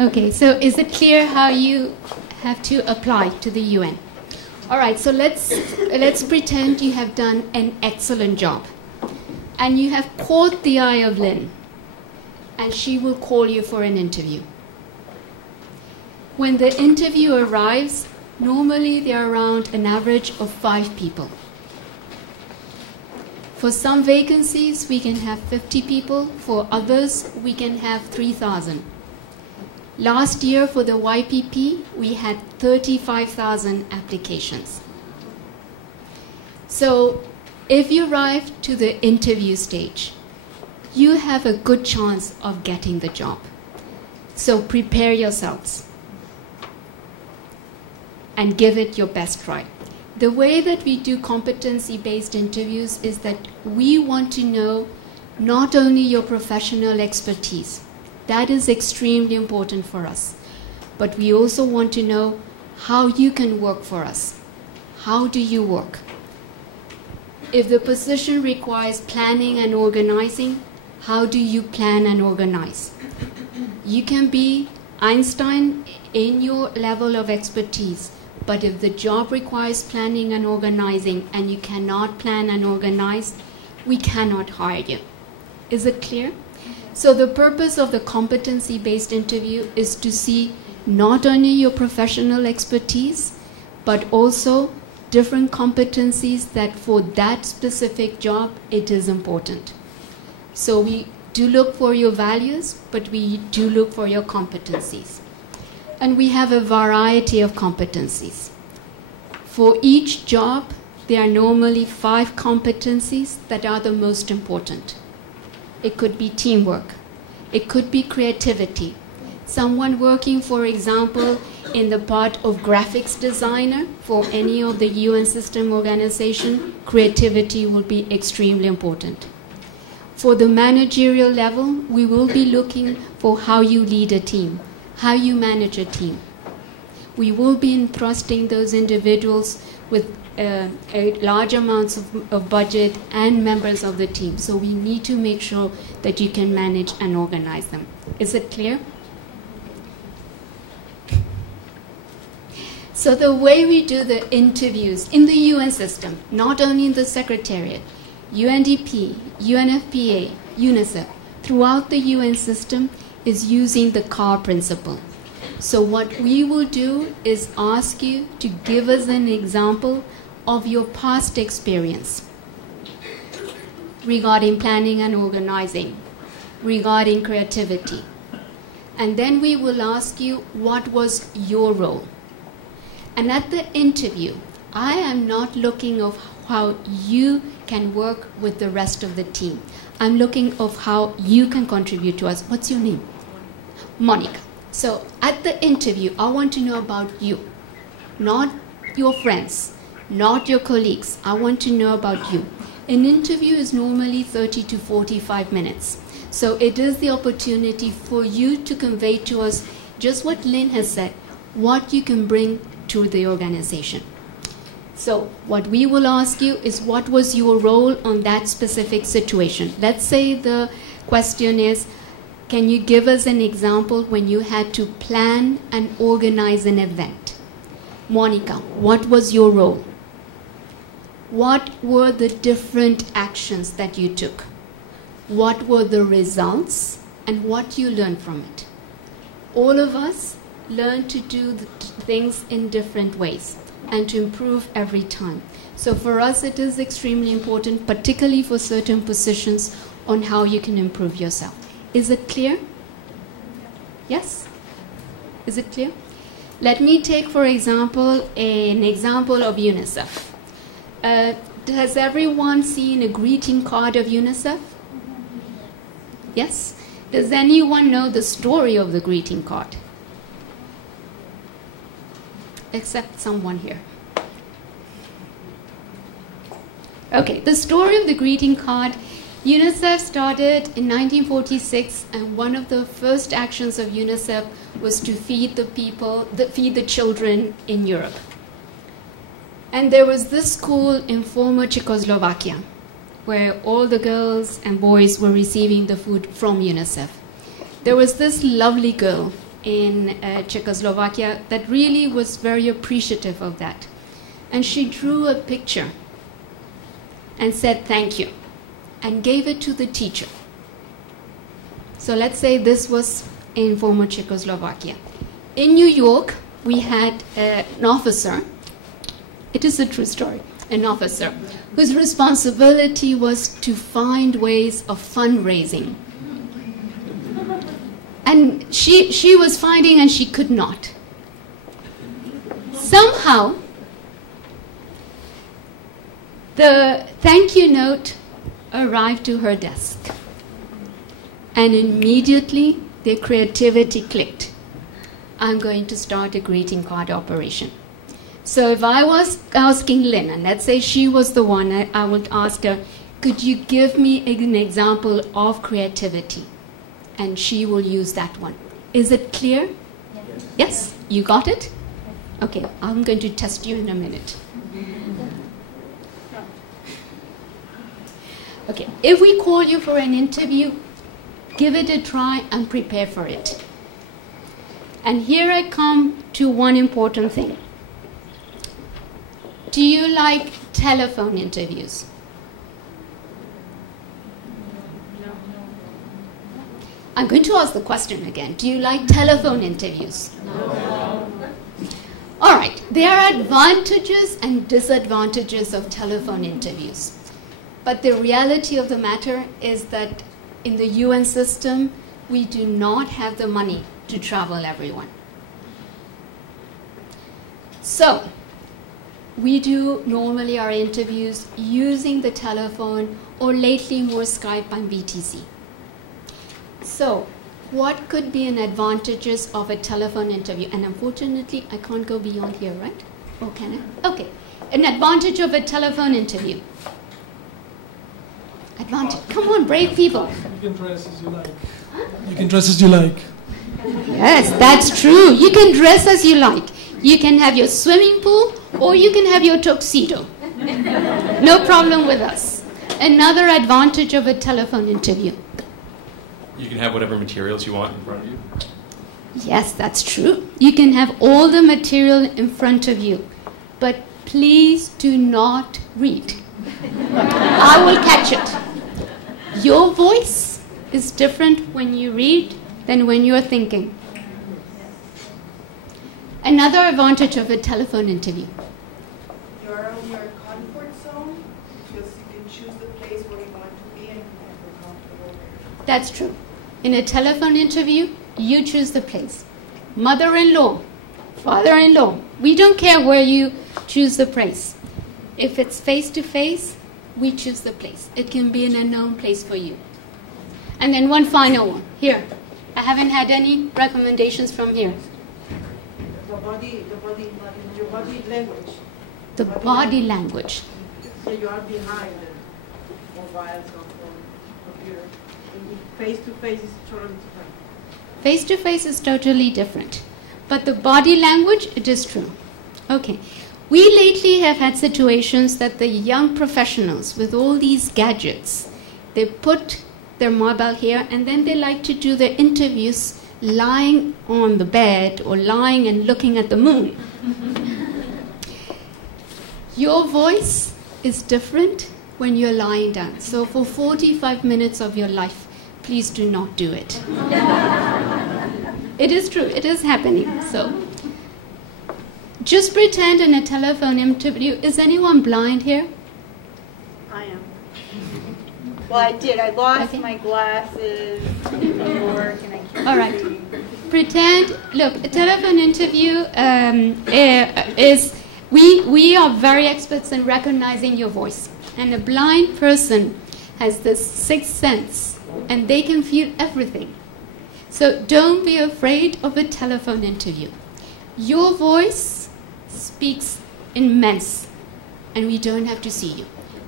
Okay, so is it clear how you have to apply to the UN? All right, so let's pretend you have done an excellent job and you have caught the eye of Lynne and she will call you for an interview. When the interview arrives, normally there are around an average of 5 people. For some vacancies, we can have 50 people. For others, we can have 3,000. Last year for the YPP, we had 35,000 applications. So if you arrive to the interview stage, you have a good chance of getting the job. So prepare yourselves and give it your best try. The way that we do competency-based interviews is that we want to know not only your professional expertise, that is extremely important for us, but we also want to know how you can work for us. How do you work? If the position requires planning and organizing, how do you plan and organize? You can be Einstein in your level of expertise, but if the job requires planning and organizing and you cannot plan and organize, we cannot hire you. Is it clear? So the purpose of the competency-based interview is to see not only your professional expertise, but also different competencies that for that specific job, it is important. So we do look for your values, but we do look for your competencies. And we have a variety of competencies. For each job, there are normally 5 competencies that are the most important. It could be teamwork. It could be creativity. Someone working, for example, in the part of graphics designer for any of the UN system organization, creativity will be extremely important. For the managerial level, we will be looking for how you lead a team, how you manage a team. We will be entrusting those individuals with large amounts of budget and members of the team. So we need to make sure that you can manage and organize them. Is it clear? So the way we do the interviews in the UN system, not only in the Secretariat, UNDP, UNFPA, UNICEF, throughout the UN system is using the CAR principle. So what we will do is ask you to give us an example of your past experience regarding planning and organizing, regarding creativity. And then we will ask you what was your role. And at the interview, I am not looking of how you can work with the rest of the team. I'm looking of how you can contribute to us. What's your name? Monica. So at the interview, I want to know about you, not your friends, not your colleagues. I want to know about you. An interview is normally 30 to 45 minutes. So it is the opportunity for you to convey to us just what Lynne has said, what you can bring to the organization. So what we will ask you is what was your role on that specific situation. Let's say the question is, can you give us an example when you had to plan and organize an event? Monica, what was your role? What were the different actions that you took? What were the results and what you learned from it? All of us learn to do things in different ways and to improve every time. So for us it is extremely important, particularly for certain positions, on how you can improve yourself. Is it clear? Yes? Is it clear? Let me take, for example, an example of UNICEF. Has everyone seen a greeting card of UNICEF? Yes? Does anyone know the story of the greeting card? Except someone here. Okay, the story of the greeting card, UNICEF started in 1946, and one of the first actions of UNICEF was to feed the children in Europe. And there was this school in former Czechoslovakia, where all the girls and boys were receiving the food from UNICEF. There was this lovely girl in Czechoslovakia that really was very appreciative of that. And she drew a picture and said thank you and gave it to the teacher. So let's say this was in former Czechoslovakia. In New York, we had an officer, it is a true story, an officer whose responsibility was to find ways of fundraising. And she was finding and she could not. Somehow, the thank you note arrived to her desk. And immediately, their creativity clicked. I'm going to start a greeting card operation. So if I was asking Lynne, and let's say she was the one, I would ask her, could you give me an example of creativity? And she will use that one. Is it clear? Yes. Yes? You got it? Okay, I'm going to test you in a minute. Okay, if we call you for an interview, give it a try and prepare for it. And here I come to one important thing. Do you like telephone interviews? No. I'm going to ask the question again. Do you like telephone interviews? No. All right. There are advantages and disadvantages of telephone interviews. But the reality of the matter is that in the UN system, we do not have the money to travel everyone. So, we do normally our interviews using the telephone or lately more Skype and VTC. So, what could be an advantages of a telephone interview? And unfortunately, I can't go beyond here, right? Oh, can I? Okay. An advantage of a telephone interview. Advantage. Come on, brave people. You can dress as you like. You can dress as you like. Yes, that's true. You can dress as you like. You can have your swimming pool or you can have your tuxedo. No problem with us. Another advantage of a telephone interview. You can have whatever materials you want in front of you. Yes, that's true. You can have all the material in front of you. But please do not read. I will catch it. Your voice is different when you read than when you're thinking. Another advantage of a telephone interview. You're in your comfort zone because you can choose the place where you want to be and feel comfortable there. That's true. In a telephone interview, you choose the place. Mother-in-law, father-in-law, we don't care where you choose the place. If it's face-to-face, we choose the place. It can be an unknown place for you. And then one final one. Here. I haven't had any recommendations from here. Your body language. The body language. So you are behind the mobiles or computer. Face-to-face is totally different. Face-to-face is totally different. But the body language, it is true. Okay. We lately have had situations that the young professionals with all these gadgets, they put their mobile here and then they like to do their interviews lying on the bed or lying and looking at the moon. Your voice is different when you're lying down. So for 45 minutes of your life, please do not do it. It is true. It is happening. So just pretend in a telephone interview. Is anyone blind here? I am. Well, I did. I lost my glasses in New York, and I can't. All right. Pretend. Look, a telephone interview is. We are very experts in recognizing your voice, and a blind person has this sixth sense, and they can feel everything. So don't be afraid of a telephone interview. Your voice speaks immense, and we don't have to see you.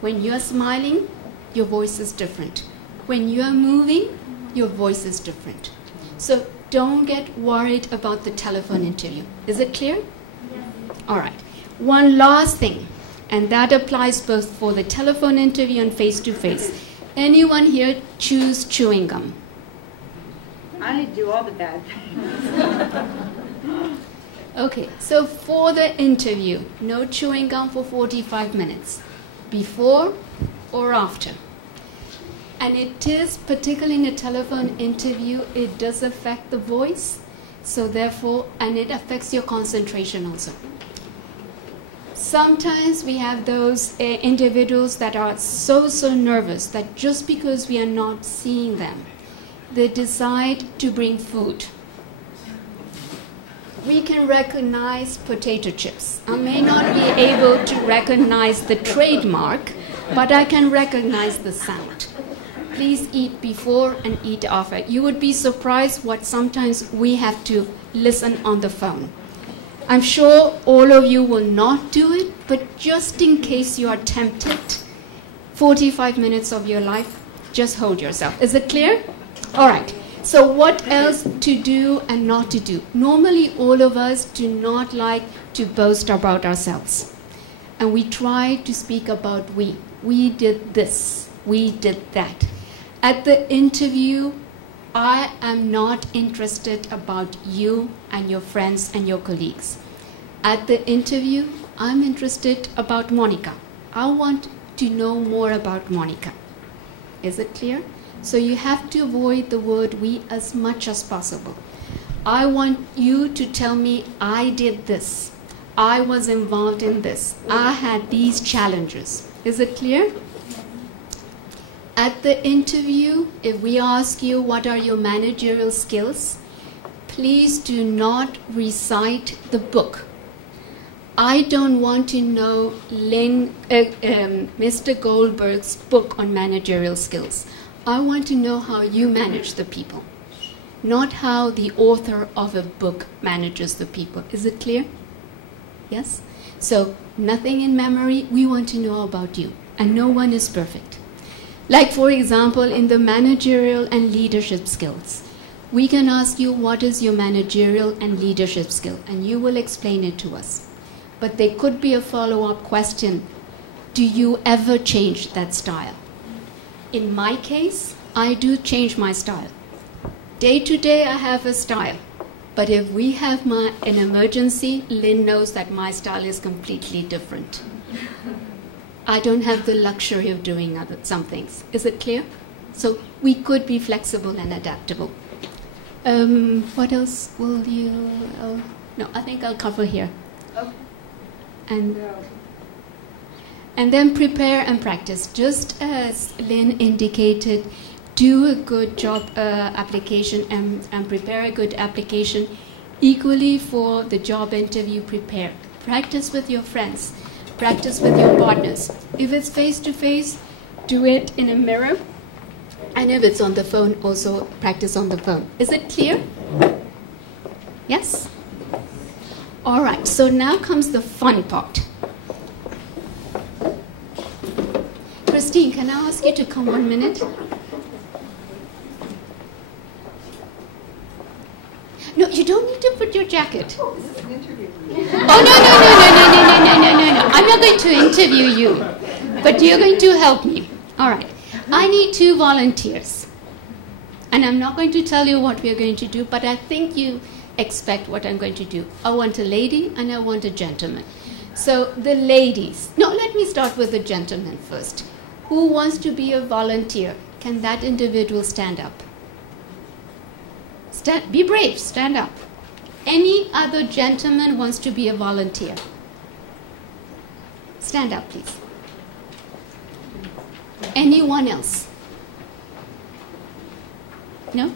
When you're smiling, your voice is different. When you're moving, your voice is different. So don't get worried about the telephone interview. Is it clear? Yes. All right. One last thing, and that applies both for the telephone interview and face-to-face. Anyone here choose chewing gum? I do all the bad things. Okay, so for the interview, no chewing gum for 45 minutes, before or after. And it is, particularly in a telephone interview, it does affect the voice, so therefore, and it affects your concentration also. Sometimes we have those individuals that are so nervous that just because we are not seeing them, they decide to bring food. We can recognize potato chips. I may not be able to recognize the trademark, but I can recognize the sound. Please eat before and eat after. You would be surprised what sometimes we have to listen on the phone. I'm sure all of you will not do it, but just in case you are tempted, 45 minutes of your life, just hold yourself. Is it clear? All right. So what else to do and not to do? Normally, all of us do not like to boast about ourselves. And we try to speak about we. We did this. We did that. At the interview, I am not interested about you and your friends and your colleagues. At the interview, I'm interested about Monica. I want to know more about Monica. Is it clear? So you have to avoid the word we as much as possible. I want you to tell me I did this. I was involved in this. I had these challenges. Is it clear? At the interview, if we ask you what are your managerial skills, please do not recite the book. I don't want to know Mr. Goldberg's book on managerial skills. I want to know how you manage the people, not how the author of a book manages the people. Is it clear? Yes? So nothing in memory. We want to know about you. And no one is perfect. Like, for example, in the managerial and leadership skills, we can ask you what is your managerial and leadership skill, and you will explain it to us. But there could be a follow-up question. Do you ever change that style? In my case, I do change my style. Day to day, I have a style. But if we have an emergency, Lynne knows that my style is completely different. I don't have the luxury of doing some things. Is it clear? So we could be flexible and adaptable. What else will you... no, I think I'll cover here. Okay. And then prepare and practice. Just as Lynne indicated, do a good job application and prepare a good application. Equally for the job interview, prepare. Practice with your friends. Practice with your partners. If it's face-to-face, do it in a mirror. And if it's on the phone, also practice on the phone. Is it clear? Yes? All right, so now comes the fun part. Christine, can I ask you to come 1 minute? No, you don't need to put your jacket. Oh, this is an interview. Oh, no. I'm not going to interview you, but you're going to help me. All right. I need 2 volunteers. And I'm not going to tell you what we're going to do, but I think you expect what I'm going to do. I want a lady and I want a gentleman. So the ladies, no, let me start with the gentleman first. Who wants to be a volunteer? Can that individual stand up? Be brave, stand up. Any other gentleman wants to be a volunteer? Stand up, please. Anyone else? No?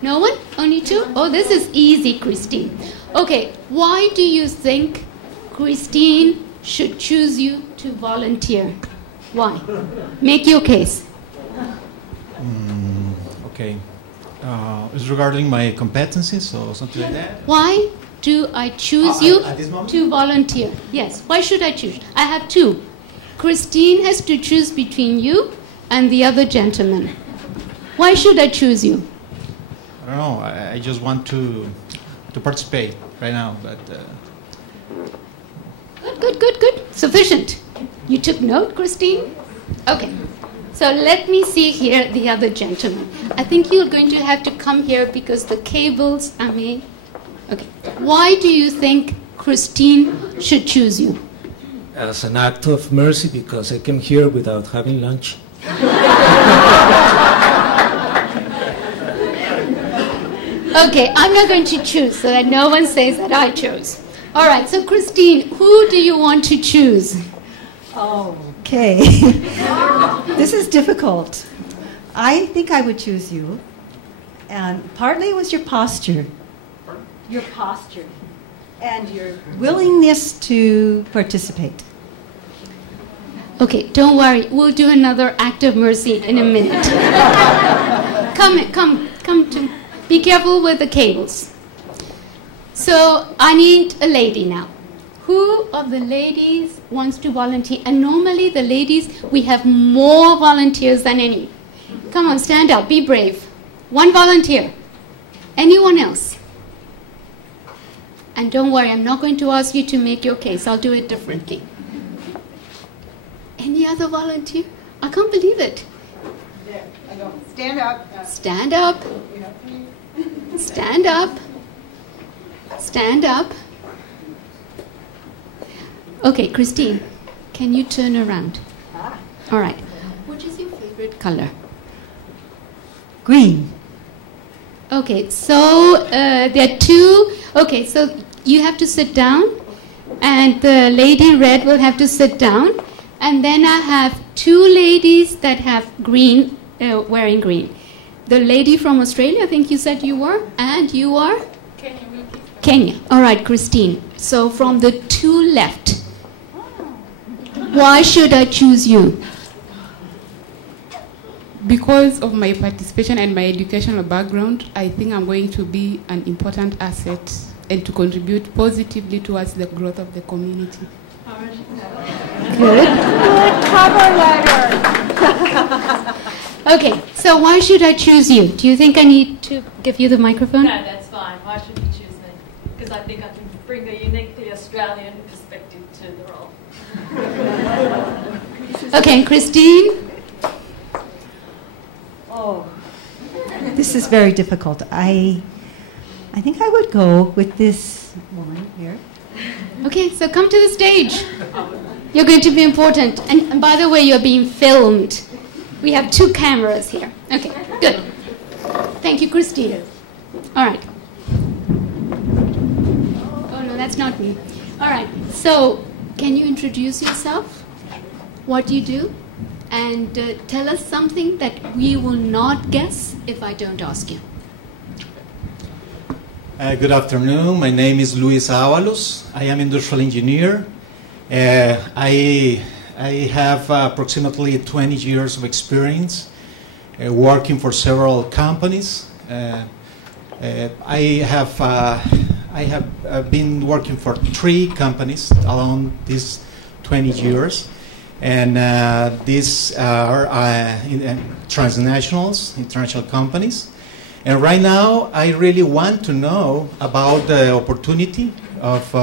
No one? Only 2? Oh, this is easy, Christine. Okay, why do you think Christine should choose you to volunteer? Why? Make your case. Okay. It's regarding my competencies or something like that? Why do I choose you at this moment? to volunteer? Yes, why should I choose? I have 2. Christine has to choose between you and the other gentleman. Why should I choose you? I don't know. I just want to participate right now, but... Good. Sufficient. You took note, Christine? Okay. So let me see here the other gentleman. I think you're going to have to come here because the cables are made. Okay. Why do you think Christine should choose you? As an act of mercy, because I came here without having lunch. Okay, I'm not going to choose so that no one says that I chose. All right, so Christine, who do you want to choose? Okay. This is difficult. I think I would choose you. And partly it was your posture. Your posture. And your willingness to participate. Okay, don't worry. We'll do another act of mercy in a minute. Come to... Be careful with the cables. So I need a lady now. Who of the ladies wants to volunteer? And normally the ladies, we have more volunteers than any. Come on, stand up, be brave. One volunteer. Anyone else? And don't worry, I'm not going to ask you to make your case. I'll do it differently. Any other volunteer? I can't believe it. There, I go. Stand up. Stand up. Stand up. Stand up. Okay, Christine, can you turn around? All right. What is your favorite color? Green. Okay, so there are two. Okay, so you have to sit down, and the lady red will have to sit down, and then I have two ladies that have green, wearing green. The lady from Australia, I think you said you were, and you are? Kenya. All right, Christine. So from the two left, why should I choose you? Because of my participation and my educational background, I think I'm going to be an important asset and to contribute positively towards the growth of the community. Good. Cover letter. Okay, so why should I choose you? Do you think I need to give you the microphone? No, that's fine. Why should you choose me? Because I think I can bring a uniquely Australian perspective to the role. Okay, Christine? Oh, this is very difficult. I think I would go with this woman here. Okay, so come to the stage. You're going to be important. And by the way, you're being filmed. We have two cameras here. Okay, good. Thank you, Christine. All right. Oh, no, that's not me. All right, so can you introduce yourself? What you do? And tell us something that we will not guess if I don't ask you. Good afternoon. My name is Luis Avalos. I am industrial engineer. I have approximately 20 years of experience working for several companies. I have been working for 3 companies along these 20 years, and these are transnationals, international companies. And right now, I really want to know about the opportunity of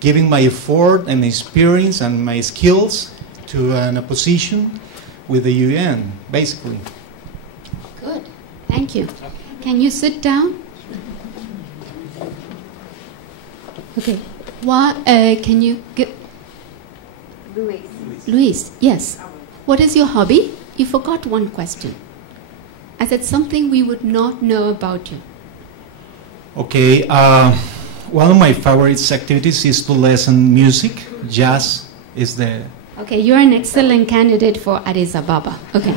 giving my effort and experience and my skills to a position with the UN, basically. Good. Thank you. Can you sit down? Okay. Can you get... Luis, yes. What is your hobby? You forgot one question. I said something we would not know about you. Okay. One of my favorite activities is to listen music. Jazz is the... Okay, you're an excellent candidate for Addis Ababa. Okay.